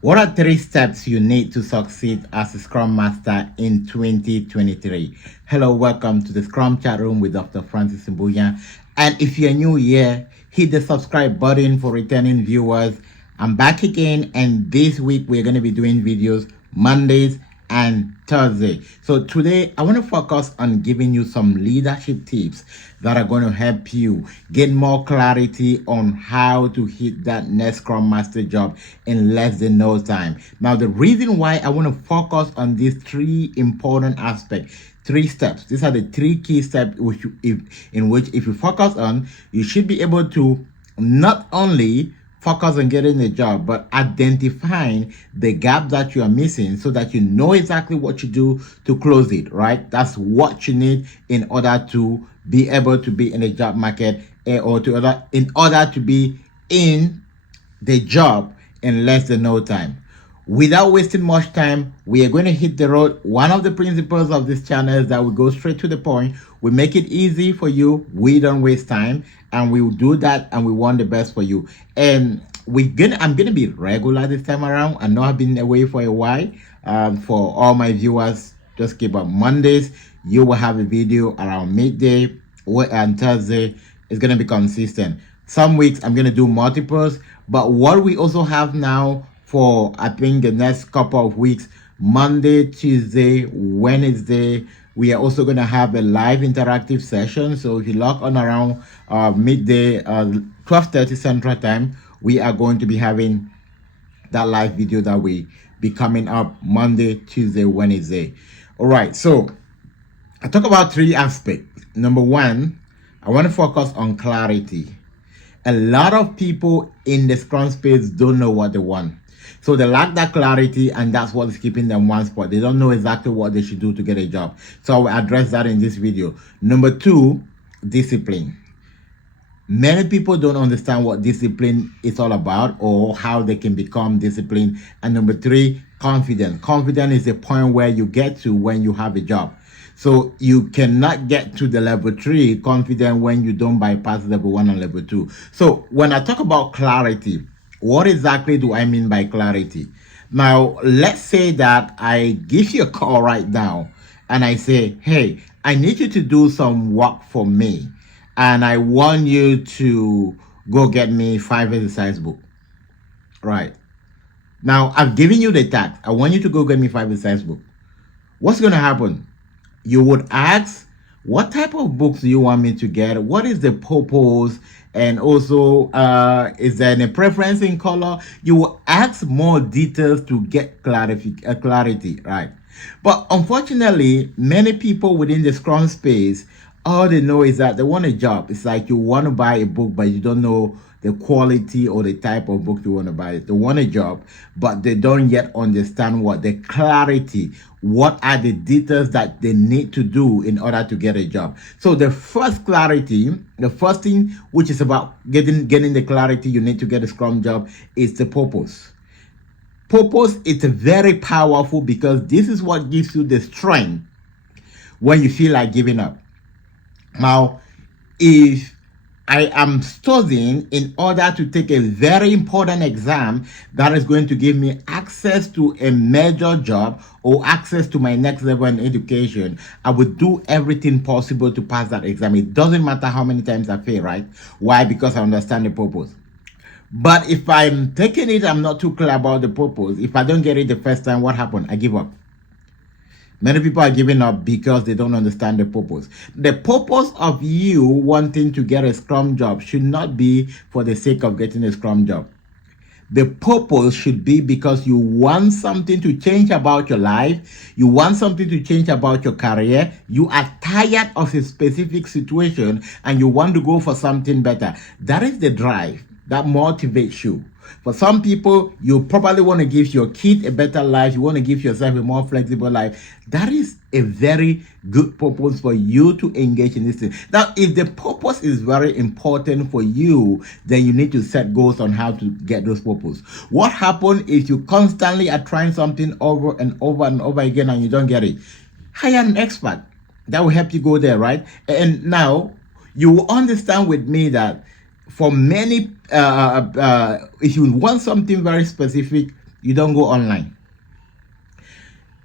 What are three steps you need to succeed as a Scrum Master in 2023? Hello, welcome to the Scrum Chat Room with Dr. Francis Mbuya. And if you're new here, hit the subscribe button for returning viewers. I'm back again, and this week we're going to be doing videos Mondays and Thursday. So today I want to focus on giving you some leadership tips that are going to help you get more clarity on how to hit that next Scrum Master job in less than no time. Now, the reason why I want to focus on these three important aspects, three steps. These are the three key steps in which if you focus on, you should be able to not only focus on getting the job, but identifying the gap that you are missing so that you know exactly what you do to close it, right? That's what you need in order to be able to be in the job market in order to be in the job in less than no time. Without wasting much time, we are going to hit the road. One of the principles of this channel is that we go straight to the point. We make it easy for you. We don't waste time, and we will do that, and we want the best for you. And I'm gonna be regular this time around. I know I've been away for a while. For all my viewers, just keep up. Mondays, you will have a video around midday, and Thursday is gonna be consistent. Some weeks I'm gonna do multiples, but what we also have now for I think the next couple of weeks, Monday, Tuesday, Wednesday, we are also going to have a live interactive session. So if you log on around midday, 12:30 Central Time, we are going to be having that live video that will be coming up Monday, Tuesday, Wednesday. All right, so I talk about three aspects. Number one, I want to focus on clarity. A lot of people in the Scrum space don't know what they want. So they lack that clarity, and that's what is keeping them one spot. They don't know exactly what they should do to get a job. So I will address that in this video. Number two, discipline. Many people don't understand what discipline is all about or how they can become disciplined. And number three, confidence. Confidence is the point where you get to when you have a job. So you cannot get to the level 3 confident when you don't bypass level 1 and level 2. So when I talk about clarity, what exactly do I mean by clarity? Now, let's say that I give you a call right now and I say, hey, I need you to do some work for me, and I want you to go get me 5 exercise books. Right. Now, I've given you the task. I want you to go get me 5 exercise books. What's going to happen? You would ask, what type of books do you want me to get? What is the purpose? And also, is there any preference in color? You will ask more details to get clarity, right? But unfortunately, many people within the Scrum space, all they know is that they want a job. It's like you want to buy a book, but you don't know the quality or the type of book you want to buy. They want a job, but they don't yet understand what the clarity, what are the details that they need to do in order to get a job. So the first clarity, the first thing which is about getting the clarity you need to get a Scrum job is the purpose. Purpose is very powerful because this is what gives you the strength when you feel like giving up. Now, if I am studying in order to take a very important exam that is going to give me access to a major job or access to my next level in education, I would do everything possible to pass that exam. It doesn't matter how many times I fail, right? Why? Because I understand the purpose. But if I'm taking it, I'm not too clear about the purpose. If I don't get it the first time, what happened? I give up. Many people are giving up because they don't understand the purpose. The purpose of you wanting to get a Scrum job should not be for the sake of getting a Scrum job. The purpose should be because you want something to change about your life. You want something to change about your career. You are tired of a specific situation and you want to go for something better. That is the drive that motivates you. For some people, you probably want to give your kid a better life. You want to give yourself a more flexible life. That is a very good purpose for you to engage in this thing. Now, if the purpose is very important for you, then you need to set goals on how to get those purposes. What happens if you constantly are trying something over and over and over again and you don't get it? Hire an expert. That will help you go there, right? And now, you will understand with me that for many, if you want something very specific, You don't go online.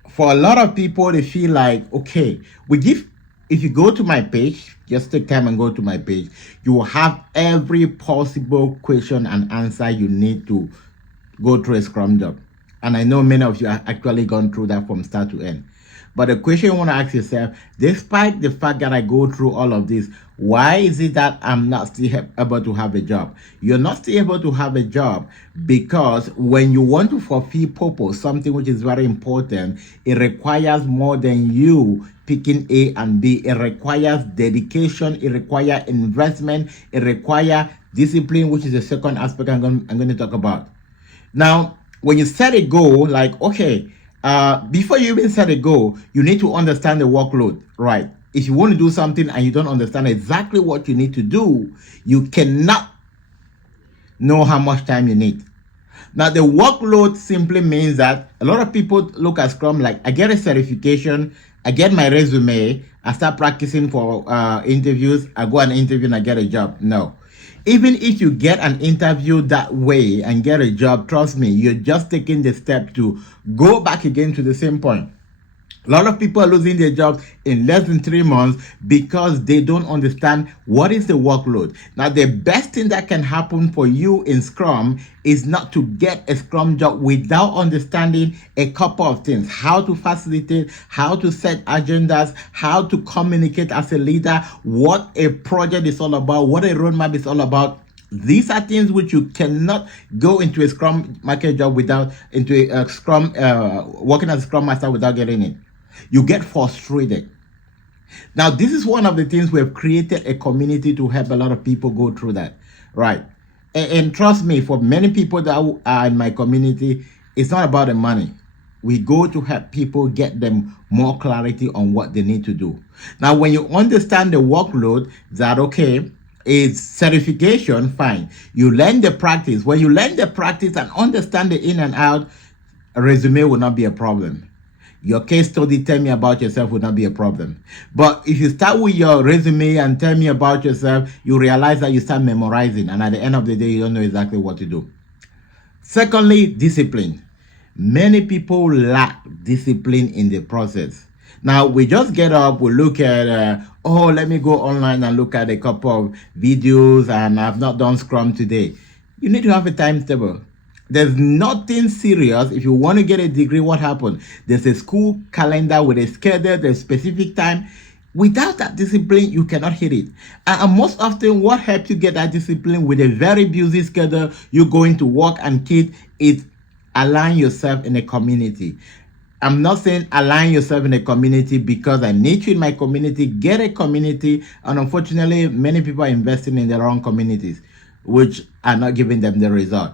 For a lot of people, they feel like, okay, if you go to my page, just take time and go to my page, you will have every possible question and answer you need to go through a Scrum job. And I know many of you have actually gone through that from start to end. But the question you want to ask yourself, despite the fact that I go through all of this, why is it that I'm not still able to have a job? You're not still able to have a job because when you want to fulfill purpose, something which is very important, it requires more than you picking A and B. It requires dedication, it requires investment, it requires discipline, which is the second aspect I'm going to talk about. Now, when you set a goal, like, okay, before you even set a goal, you need to understand the workload, right? If you want to do something and you don't understand exactly what you need to do, you cannot know how much time you need. Now, the workload simply means that a lot of people look at Scrum like, I get a certification, I get my resume, I start practicing for interviews, I go an interview and I get a job. No. Even if you get an interview that way and get a job, trust me, you're just taking the step to go back again to the same point. A lot of people are losing their jobs in less than 3 months because they don't understand what is the workload. Now, the best thing that can happen for you in Scrum is not to get a Scrum job without understanding a couple of things: how to facilitate, how to set agendas, how to communicate as a leader, what a project is all about, what a roadmap is all about. These are things which you cannot go into a Scrum market job without, into a Scrum, working as a Scrum Master without getting it. You get frustrated. Now, this is one of the things we have created a community to help a lot of people go through that, right? And trust me, for many people that are in my community, it's not about the money. We go to help people get them more clarity on what they need to do. Now, when you understand the workload, that okay, it's certification, fine. You learn the practice. When you learn the practice and understand the in and out, a resume will not be a problem. Your case study, tell me about yourself, will not be a problem. But if you start with your resume and tell me about yourself, you realize that you start memorizing, and at the end of the day, you don't know exactly what to do. Secondly, discipline. Many people lack discipline in the process. Now, we just get up, we look at, let me go online and look at a couple of videos, and I've not done Scrum today. You need to have a timetable. There's nothing serious. If you want to get a degree, what happened? There's a school calendar with a schedule, there's specific time. Without that discipline, you cannot hit it. And most often, what helps you get that discipline with a very busy schedule, you're going to work and kid, is align yourself in a community. I'm not saying align yourself in a community because I need you in my community. Get a community. And unfortunately, many people are investing in the wrong communities, which are not giving them the result.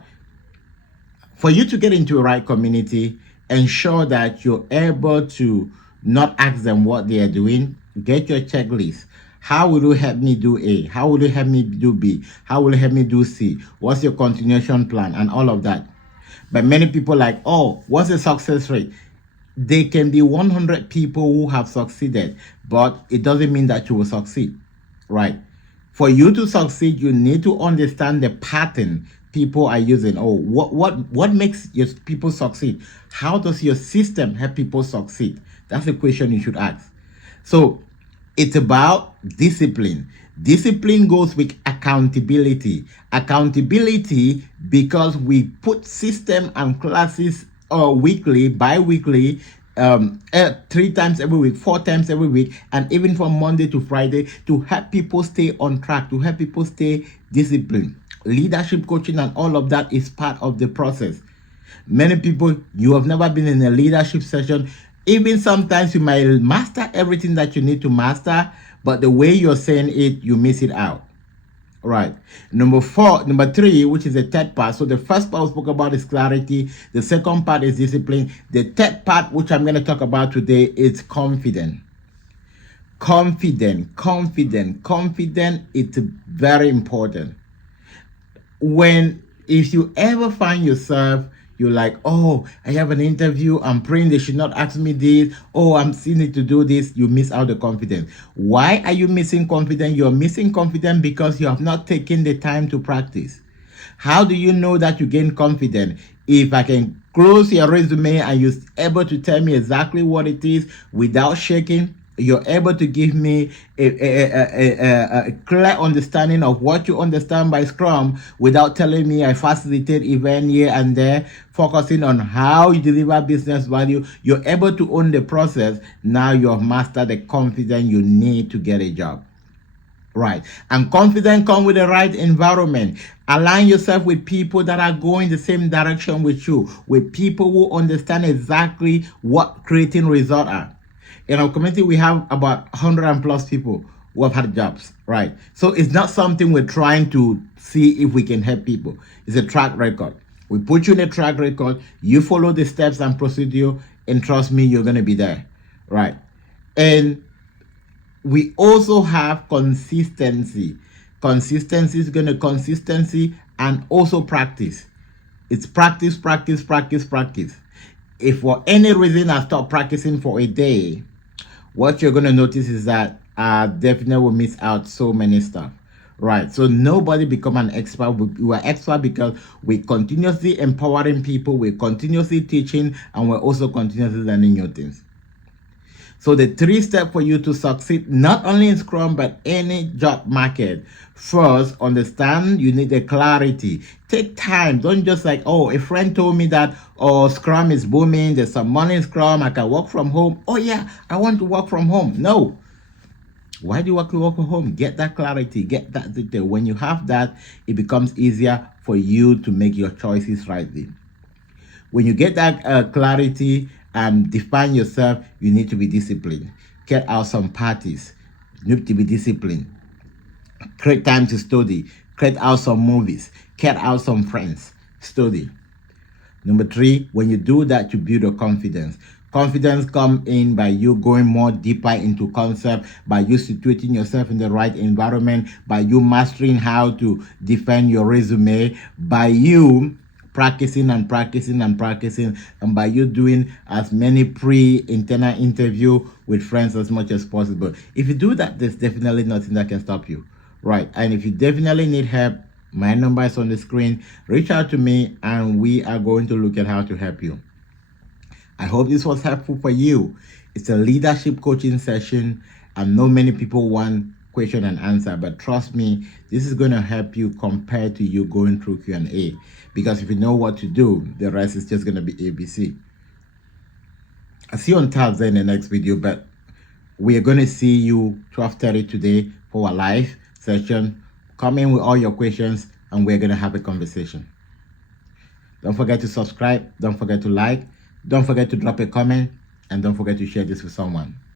For you to get into a right community, ensure that you're able to not ask them what they are doing. Get your checklist. How will you help me do A? How will you help me do B? How will you help me do C? What's your continuation plan? And all of that. But many people like, oh, what's the success rate? There can be 100 people who have succeeded, but it doesn't mean that you will succeed, right? For you to succeed, you need to understand the pattern people are using. Oh, what makes your people succeed? How does your system help people succeed? That's the question you should ask. So it's about discipline. Discipline goes with accountability. Accountability, because we put system and classes weekly, bi-weekly, 3 times every week, 4 times every week, and even from Monday to Friday, to help people stay on track, to help people stay disciplined. Leadership coaching and all of that is part of the process. Many people, you have never been in a leadership session. Even sometimes you might master everything that you need to master, but the way you're saying it, you miss it out. Right. Number 3, which is the third part. So the first part we spoke about is clarity. The second part is discipline. The third part, which I'm going to talk about today, is confidence. Confident. It's very important. If you ever find yourself, you're like, oh, I have an interview, I'm praying they should not ask me this, oh, I'm seeing it to do this, you miss out the confidence. Why are you missing confidence? You're missing confidence because you have not taken the time to practice. How do you know that you gain confidence? If I can close your resume and you're able to tell me exactly what it is without shaking. You're able to give me a clear understanding of what you understand by Scrum without telling me I facilitate event here and there, focusing on how you deliver business value. You're able to own the process. Now you have mastered the confidence you need to get a job. Right. And confidence comes with the right environment. Align yourself with people that are going the same direction with you, with people who understand exactly what creating results are. In our community, we have about 100 and plus people who have had jobs, right? So it's not something we're trying to see if we can help people. It's a track record. We put you in a track record, you follow the steps and procedure, and trust me, you're going to be there, right? And we also have consistency. Consistency is going to consistency and also practice. It's practice, practice, practice, practice. If for any reason I stop practicing for a day, what you're going to notice is that I definitely will miss out so many stuff. Right. So nobody become an expert. We are expert because we continuously empowering people, we're continuously teaching, and we're also continuously learning new things. So the 3 steps for you to succeed, not only in Scrum, but any job market. First, understand you need a clarity. Take time. Don't just like, oh, a friend told me that, oh, Scrum is booming. There's some money in Scrum. I can work from home. Oh, yeah, I want to work from home. No. Why do you want to work from home? Get that clarity. Get that detail. When you have that, it becomes easier for you to make your choices rightly. When you get that clarity and define yourself, you need to be disciplined. Get out some parties. You need to be disciplined. Create time to study. Create out some movies. Get out some friends. Study. Number 3, when you do that, you build your confidence. Confidence comes in by you going more deeper into concept, by you situating yourself in the right environment, by you mastering how to defend your resume, by you practicing and practicing and practicing, and by you doing as many pre-internal interview with friends as much as possible. If you do that, there's definitely nothing that can stop you, right? And if you definitely need help, my number is on the screen. Reach out to me and we are going to look at how to help you. I hope this was helpful for you. It's a leadership coaching session. I know many people want question and answer, but trust me, this is going to help you compared to you going through Q&A. Because if you know what to do, the rest is just going to be ABC. I'll see you on Thursday in the next video, but we are going to see you 12:30 today for a live session. Come in with all your questions and we're going to have a conversation. Don't forget to subscribe. Don't forget to like. Don't forget to drop a comment. And don't forget to share this with someone.